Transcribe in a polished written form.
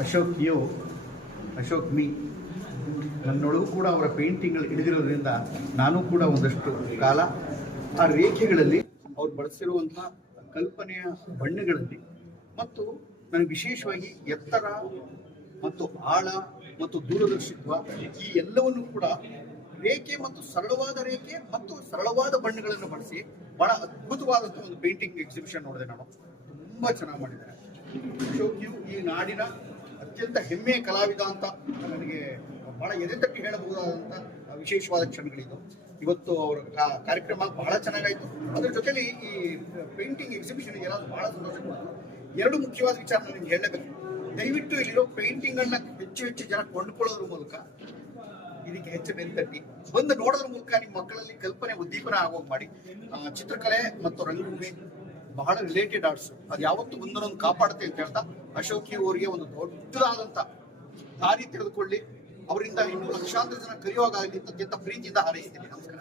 Ashok you, Ashok me, ನನ್ನೊಳಗೂ ಕೂಡ ಅವರ ಪೇಂಟಿಂಗ್ಗಳು ಹಿಡಿದಿರೋದ್ರಿಂದ ನಾನು ಕೂಡ ಒಂದಷ್ಟು ಕಾಲ ಆ ರೇಖೆಗಳಲ್ಲಿ ಅವ್ರು ಬಳಸಿರುವಂತಹ ಕಲ್ಪನೆಯ ಬಣ್ಣಗಳಲ್ಲಿ ಮತ್ತು ನನಗೆ ವಿಶೇಷವಾಗಿ ಎತ್ತರ ಮತ್ತು ಆಳ ಮತ್ತು ದೂರದರ್ಶಿತ್ವ ಈ ಎಲ್ಲವನ್ನು ಕೂಡ ರೇಖೆ ಮತ್ತು ಸರಳವಾದ ಬಣ್ಣಗಳನ್ನು ಬಳಸಿ ಬಹಳ ಅದ್ಭುತವಾದಂಥ ಒಂದು ಪೇಂಟಿಂಗ್ ಎಕ್ಸಿಬಿಷನ್ ನೋಡಿದೆ ನಾನು. ತುಂಬಾ ಚೆನ್ನಾಗಿ ಮಾಡಿದ್ದಾರೆ. ಅಶೋಕ್ ಯು ಈ ನಾಡಿನ ಅತ್ಯಂತ ಹೆಮ್ಮೆಯ ಕಲಾವಿದ ಅಂತ ನನಗೆ ಬಹಳ ಎದೆತಟ್ಟಿ ಹೇಳಬಹುದಾದಂಥ ವಿಶೇಷವಾದ ಕ್ಷಣಗಳಿದು. ಇವತ್ತು ಅವರ ಕಾರ್ಯಕ್ರಮ ಬಹಳ ಚೆನ್ನಾಗಾಯ್ತು. ಅದ್ರ ಜೊತೆಲಿ ಈ ಪೇಂಟಿಂಗ್ ಎಕ್ಸಿಬಿಷನ್ ಎಲ್ಲರೂ ಬಹಳ ಸಂತೋಷ ಕೊಡ್ತಾರೆ. ಎರಡು ಮುಖ್ಯವಾದ ವಿಚಾರ ನಿಮ್ಗೆ ಹೇಳಬೇಕು. ದಯವಿಟ್ಟು ಇಲ್ಲಿರೋ ಪೇಂಟಿಂಗ್ಗಳನ್ನ ಹೆಚ್ಚು ಜನ ಕೊಂಡುಕೊಳ್ಳೋದ್ರ ಮೂಲಕ ಇದಕ್ಕೆ ಹೆಚ್ಚು ಬೆಲೆ ತಟ್ಟಿ ಬಂದು ನೋಡೋದ್ರ ಮೂಲಕ ನಿಮ್ಮ ಮಕ್ಕಳಲ್ಲಿ ಕಲ್ಪನೆ ಉದ್ದೀಪನ ಆಗೋಗಿ ಮಾಡಿ. ಚಿತ್ರಕಲೆ ಮತ್ತು ರಂಗಭೂಮಿ ಬಹಳ ರಿಲೇಟೆಡ್ ಆರ್ಟ್ಸ್, ಅದು ಯಾವತ್ತೂ ಮುಂದೊಂದು ಕಾಪಾಡುತ್ತೆ ಅಂತ ಹೇಳ್ತಾ ಅಶೋಕ್ ಯು ಅವರಿಗೆ ಒಂದು ದೊಡ್ಡದಾದಂತ ದಾರಿ ತೆಗೆದುಕೊಳ್ಳಿ. ಅವರಿಂದ ಇನ್ನೂ ಲಕ್ಷಾಂತರ ಜನ ಕಲಿಯುವಾಗಲಿ ಅತ್ಯಂತ ಪ್ರೀತಿಯಿಂದ ಹಾರೈಸ್ತೀನಿ. ನಮಸ್ಕಾರ.